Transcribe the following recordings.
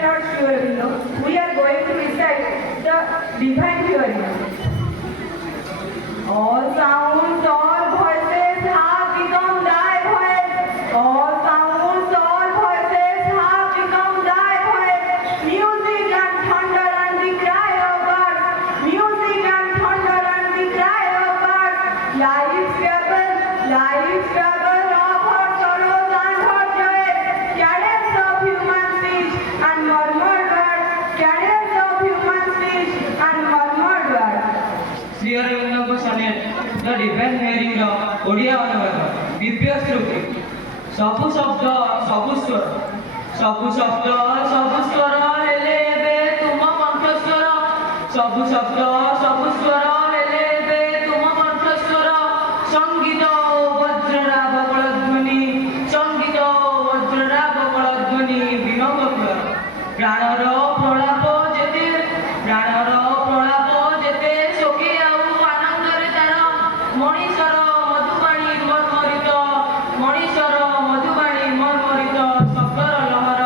am not sure, we are going to recite the divine theory. All sounds, all voices have become thy voice. All sounds, all voices have become thy voice. Music and thunder and the cry of birds. Music and thunder and the cry of birds. Life's trouble of her sorrows and her joy. Cadence of human speech and murmured words. Cadence of human speech and murmured words. Shri Aurobindo को sonnet the divine hearing the Odia अनुवाद दिव्य श्रुति सबु शब्द सबु स्वर सबु शब्द सबु स्वर हेले बे तुम कंठस्वर सबु शब्द सबु स्वर हेले बे तुम कंठस्वर संगीत वज्रराव कलध्वनि संगीत वज्रराव कलध्वनि विनोद प्राणर प्रलाप जेते प्राणर प्रलाप जेते शोके मणिषर मधुबाणी मर्मरित मणिषर मधुबाणी मर्मरित शब्दर लहर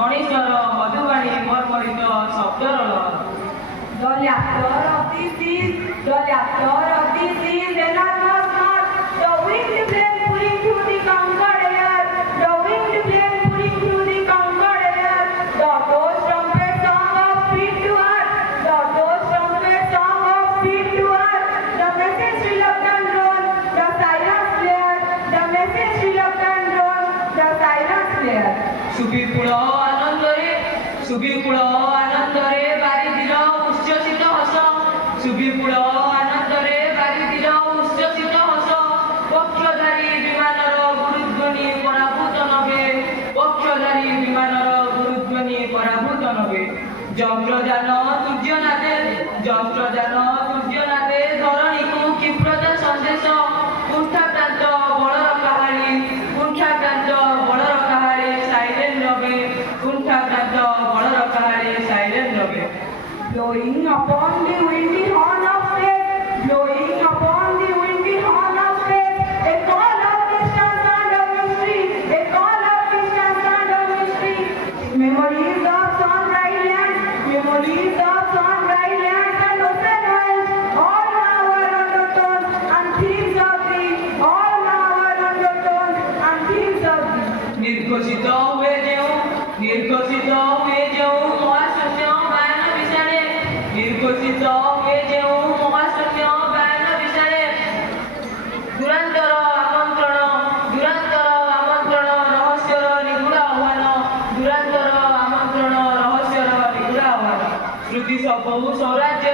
मणिषर मधुबाणी मर्मरित शब्दर लहर The laughter of the seas, the laughter of the seas, enormous not, the winged flame pulling through the conquered air, the winged flame pulling through the conquered air, the toast trumpet song of speed to earth, the toast trumpet song of speed to earth, the message reluctant drone, the silence flare, the message reluctant drone, the silence flare. सुबीपुल आनंदरे बारिदिल उच्छ्वसित हस सुबीपुल आनंदरे बारिदिल उच्छ्वसित हस पक्षधारी विमानर गुरुध्वनि पराभूत नभे पक्षधारी विमानर गुरुध्वनि पराभूत नभे जंत्रजान तुर्यनादे धरणीकु क्षिप्रता सन्देश कुंठाक्रांत blur काहाळी कुंठाक्रांत blur काहाळी silent रवे कुंठाक्रांत blur काहाळी silent रवे Blowing upon the windy horn of faith, blowing upon the windy horn of faith, a call of distance and of mystery, a call of distance and of mystery. Memories of sunbright lands, memories of sunbright lands and ocean winds, all now are undertones and themes of thee, all now are undertones and themes of thee. निर्घोषित हुए जो महाशून्य Bayern विषाणे निर्घोषित हुए जो महाशून्य Bayern विषाणे दुरांतर आमंत्रण रहस्यर निगूढ़ आह्वान दुरांतर आमंत्रण रहस्यर निगूढ़ आह्वान श्रुति सबहु स्वराज्य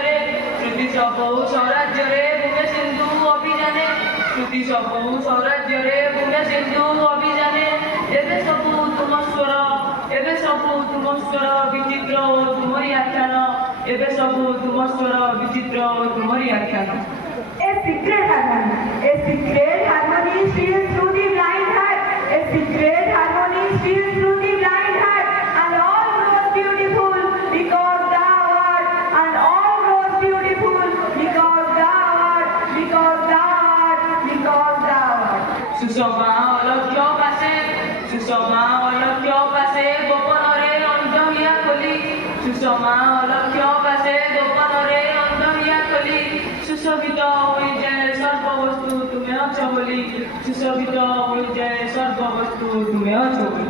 भूमे सिंधु अभिजाने श्रुति सबहु स्वराज्य भूमे सिंधु अभिजाने एबे सबु तुम स्वर विचित्र तुमरी आख्यान एबे सबु तुम स्वर विचित्र तुमरी आख्यान A secret harmony steals through the blind heart, a secret harmony steals through the blind heart, and all grows beautiful because thou art, and all grows beautiful because thou art, because thou art, because thou art. Sushma अलक्ष्य पासे गोपनरे अंधहिया खोली सुषमा अलक्ष्य पासे गोपनरे अंधहिया खोली सुशोभित होई जाए सर्ववस्तु तुम्हें अछ बोली सुशोभित होई जाए सर्ववस्तु तुम्हें अछ बोली